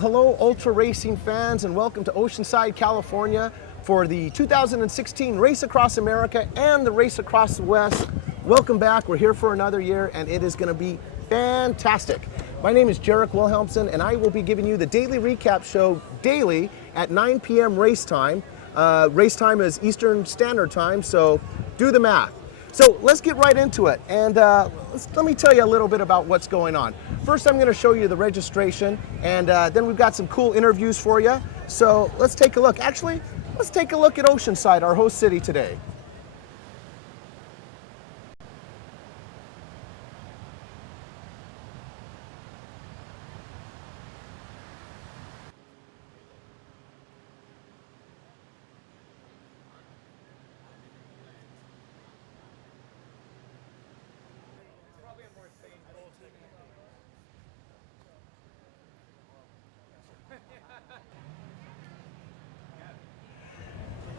hello ultra racing fans, and welcome to Oceanside, California for the 2016 Race Across America and the Race Across the West. Welcome back. We're here for another year and it is going to be fantastic. My name is Jarek Wilhelmsen and I will be giving you the daily recap show daily at 9 p.m. race time. Race time is Eastern Standard Time, so do the math. So let's get right into it, and let me tell you a little bit about what's going on. First, I'm going to show you the registration, and then we've got some cool interviews for you. So let's take a look. Actually, let's take a look at Oceanside, our host city today.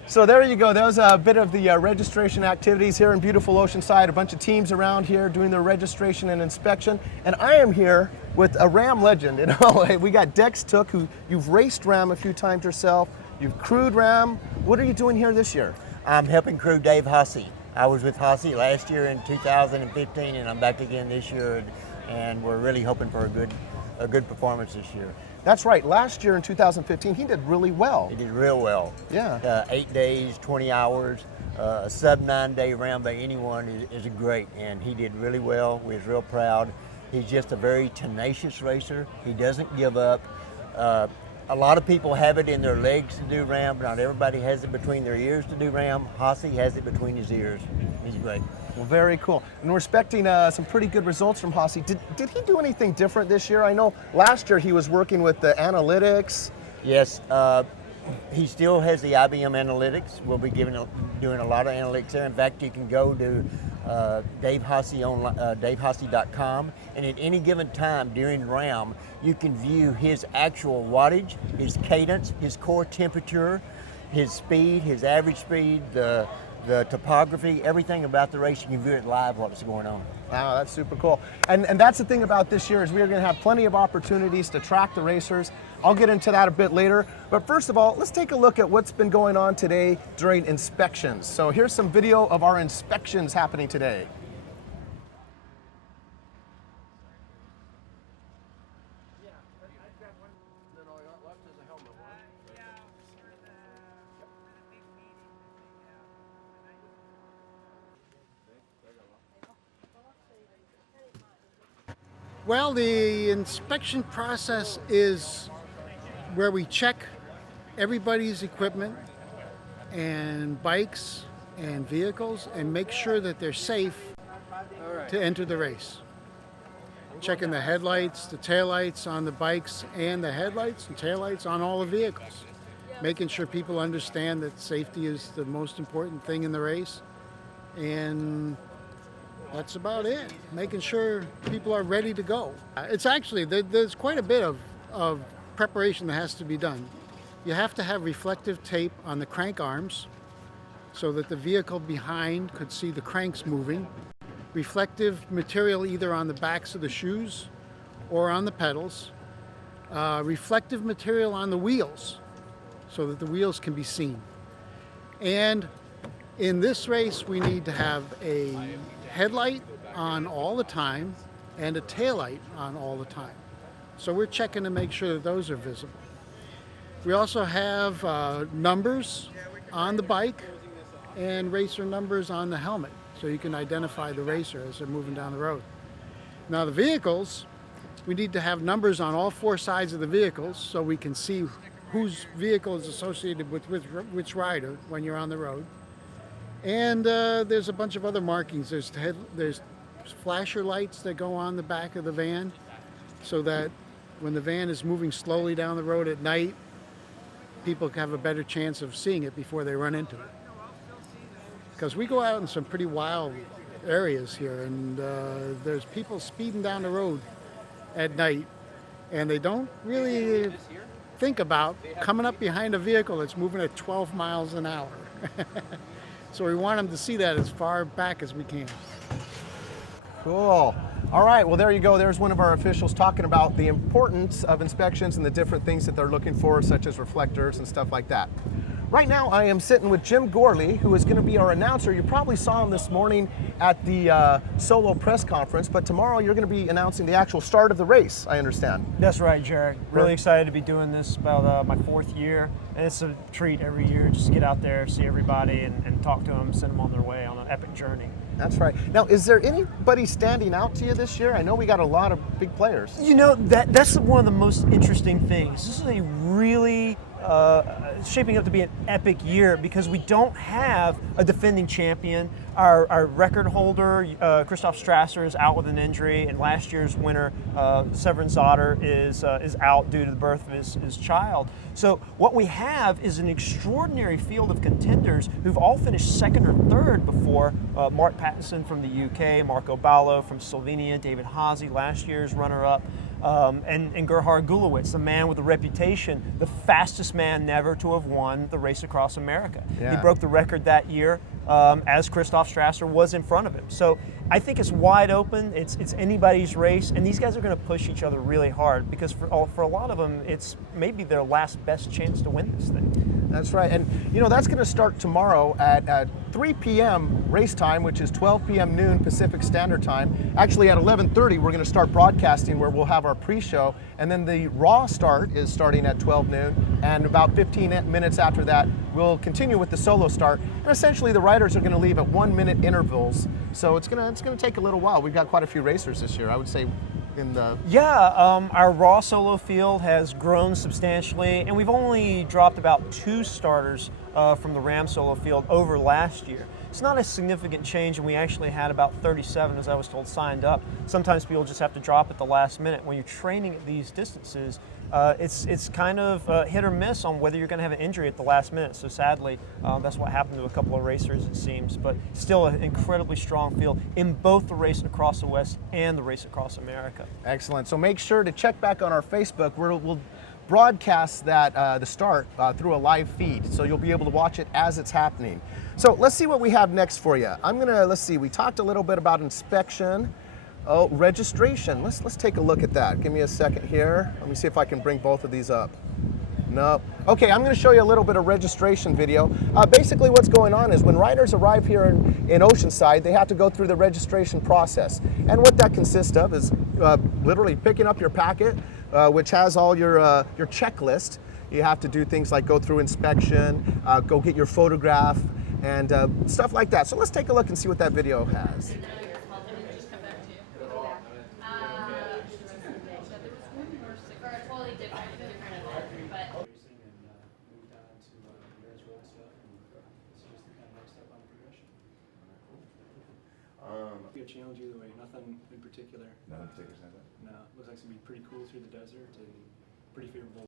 So there you go. That was a bit of the registration activities here in beautiful Oceanside. A bunch of teams around here doing their registration and inspection. And I am here with a RAAM legend. You know, we got Dex Took, who you've raced RAAM a few times yourself. You've crewed RAAM. What are you doing here this year? I'm helping crew Dave Hussey. I was with Hussey last year in 2015, and I'm back again this year. And we're really hoping for a good performance this year. That's right. Last year in 2015, he did really well. He did real well. Yeah. 8 days, 20 hours, a sub 9 day round by anyone is great, and he did really well. We was real proud. He's just a very tenacious racer. He doesn't give up. A lot of people have it in their legs to do RAAM, but not everybody has it between their ears to do RAAM. Hussey has it between his ears. He's great. Well, very cool. And we're expecting some pretty good results from Hussey. Did he do anything different this year? I know last year he was working with the analytics. Yes, he still has the IBM analytics. We'll be doing a lot of analytics there. In fact, you can go to davehussey.com, and at any given time during RAAM, you can view his actual wattage, his cadence, his core temperature, his speed, his average speed, the topography, everything about the race. You can view it live what's going on. Wow, that's super cool. And that's the thing about this year is we're going to have plenty of opportunities to track the racers. I'll get into that a bit later. But first of all, let's take a look at what's been going on today during inspections. So here's some video of our inspections happening today. Well, the inspection process is where we check everybody's equipment and bikes and vehicles and make sure that they're safe to enter the race. Checking the headlights, the taillights on the bikes, and the headlights and taillights on all the vehicles. Making sure people understand that safety is the most important thing in the race. And that's about it. Making sure people are ready to go. It's actually, there's quite a bit of preparation that has to be done. You have to have reflective tape on the crank arms so that the vehicle behind could see the cranks moving. Reflective material either on the backs of the shoes or on the pedals. Reflective material on the wheels so that the wheels can be seen. And in this race, we need to have a headlight on all the time and a taillight on all the time. So we're checking to make sure that those are visible. We also have numbers on the bike and racer numbers on the helmet, so you can identify the racer as they're moving down the road. Now the vehicles, we need to have numbers on all four sides of the vehicles so we can see whose vehicle is associated with which rider when you're on the road. And there's a bunch of other markings. There's flasher lights that go on the back of the van so that when the van is moving slowly down the road at night, people have a better chance of seeing it before they run into it. Because we go out in some pretty wild areas here, and there's people speeding down the road at night, and they don't really think about coming up behind a vehicle that's moving at 12 miles an hour. So we want them to see that as far back as we can. Cool. All right, well, there you go. There's one of our officials talking about the importance of inspections and the different things that they're looking for, such as reflectors and stuff like that. Right now, I am sitting with Jim Gorley, who is going to be our announcer. You probably saw him this morning at the solo press conference, but tomorrow you're going to be announcing the actual start of the race, I understand. That's right, Jared. Really excited to be doing this, about my 4th year. And it's a treat every year just to get out there, see everybody, and talk to them, send them on their way on an epic journey. That's right. Now, is there anybody standing out to you this year? I know we got a lot of big players. You know, that's one of the most interesting things. This is a really shaping up to be an epic year because we don't have a defending champion. Our record holder, Christoph Strasser, is out with an injury, and last year's winner, Severin Zotter, is out due to the birth of his child. So what we have is an extraordinary field of contenders who've all finished 2nd or 3rd before. Mark Pattinson from the UK, Marco Ballo from Slovenia, David Haase, last year's runner-up, and Gerhard Gulowitz, the man with a reputation, the fastest man never to have won the race across America. Yeah. He broke the record that year as Christoph Strasser was in front of him. So I think it's wide open. It's anybody's race, and these guys are going to push each other really hard because for a lot of them, it's maybe their last best chance to win this thing. That's right, and you know that's going to start tomorrow at 3 p.m. race time, which is 12 p.m. noon Pacific Standard Time. Actually, at 11:30, we're going to start broadcasting, where we'll have our pre-show, and then the raw start is starting at 12 noon, and about 15 minutes after that, we'll continue with the solo start. And essentially, the riders are going to leave at 1-minute intervals, so it's going to take a little while. We've got quite a few racers this year, I would say. Our raw solo field has grown substantially, and we've only dropped about 2 starters from the RAAM solo field over last year. It's not a significant change, and we actually had about 37, as I was told, signed up. Sometimes people just have to drop at the last minute. When you're training at these distances, it's kind of hit or miss on whether you're going to have an injury at the last minute. So sadly, that's what happened to a couple of racers, it seems. But still an incredibly strong field in both the race across the West and the race across America. Excellent. So make sure to check back on our Facebook. We'll broadcast that the start through a live feed, so you'll be able to watch it as it's happening. So let's see what we have next for you. Let's see, we talked a little bit about inspection. Oh, registration. Let's take a look at that. Give me a second here. Let me see if I can bring both of these up. No. Okay, I'm going to show you a little bit of registration video. Basically what's going on is when riders arrive here in Oceanside, they have to go through the registration process. And what that consists of is literally picking up your packet, which has all your checklist. You have to do things like go through inspection, go get your photograph, and stuff like that. So let's take a look and see what that video has. A challenge either way, nothing in particular. Nothing in particular, No, looks like it's gonna be pretty cool through the desert and pretty favorable.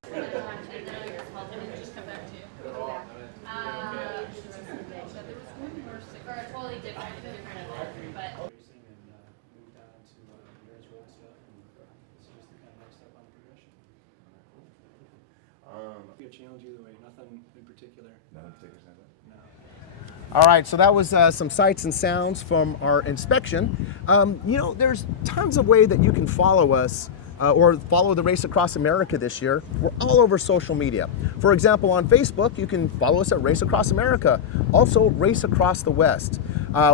A challenge either way, nothing in particular. Nothing in particular, No. All right, so that was some sights and sounds from our inspection. You know, there's tons of ways that you can follow us or follow the Race Across America this year. We're all over social media. For example, on Facebook, you can follow us at Race Across America, also Race Across the West.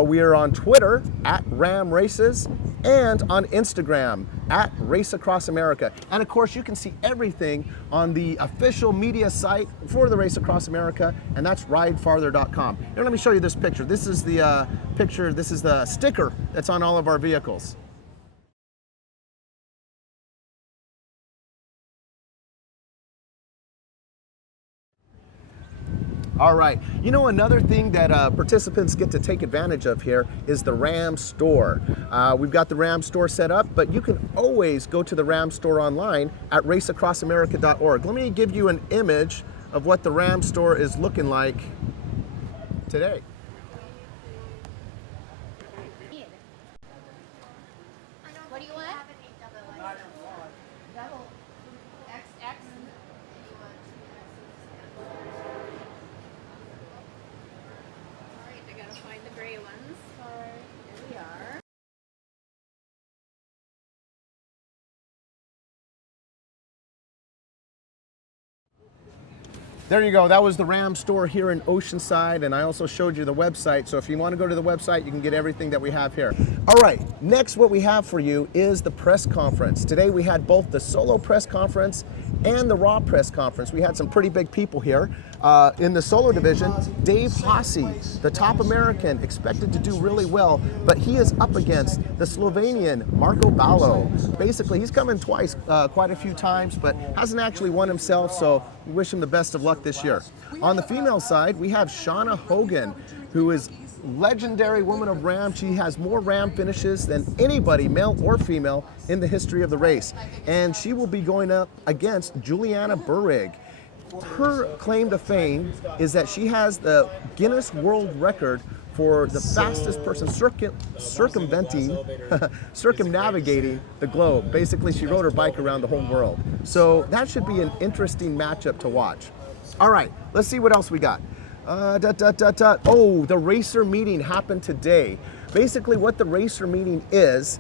We are on Twitter at RAAM Races and on Instagram at Race Across America. And of course, you can see everything on the official media site for the Race Across America, and that's ridefarther.com. Here, let me show you this picture. This is the this is the sticker that's on all of our vehicles. All right, you know, another thing that participants get to take advantage of here is the RAAM store. We've got the RAAM store set up, but you can always go to the RAAM store online at raceacrossamerica.org. Let me give you an image of what the RAAM store is looking like today. What do you want? Double XX. Alright, I gotta find the gray ones. There you go. That was the RAAM store here in Oceanside, and I also showed you the website. So if you want to go to the website, you can get everything that we have here. All right, next what we have for you is the press conference. Today we had both the solo press conference and the RAW press conference. We had some pretty big people here. In the solo division, Dave Hossey, the top American, expected to do really well, but he is up against the Slovenian Marko Balo. Basically, he's come in twice, quite a few times, but hasn't actually won himself, so we wish him the best of luck this year. On the female side, we have Shauna Hogan, who is legendary woman of RAAM. She has more RAAM finishes than anybody, male or female, in the history of the race. And she will be going up against Juliana Burrig. Her claim to fame is that she has the Guinness World Record for the fastest person circumnavigating the globe. Basically, she rode her bike around the whole world. So that should be an interesting matchup to watch. All right, let's see what else we got. Oh, the racer meeting happened today. Basically what the racer meeting is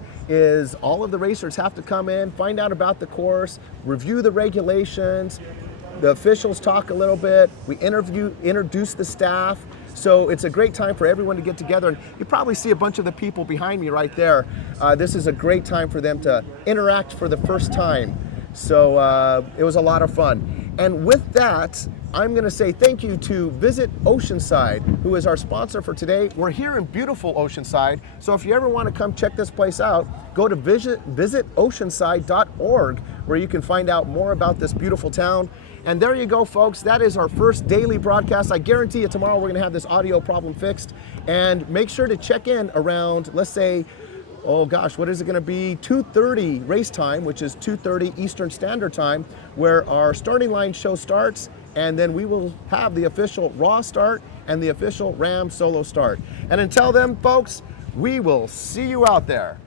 all of the racers have to come in, find out about the course, review the regulations, the officials talk a little bit, we introduce the staff. So it's a great time for everyone to get together. And you probably see a bunch of the people behind me right there. This is a great time for them to interact for the first time. So it was a lot of fun. And with that, I'm going to say thank you to Visit Oceanside, who is our sponsor for today. We're here in beautiful Oceanside, so if you ever want to come check this place out, go to visitoceanside.org, where you can find out more about this beautiful town. And there you go, folks. That is our first daily broadcast. I guarantee you tomorrow we're going to have this audio problem fixed. And make sure to check in around, let's say, oh gosh, what is it going to be? 2:30 race time, which is 2:30 Eastern Standard Time, where our starting line show starts, and then we will have the official RAW start and the official RAAM solo start. And until then, folks, we will see you out there.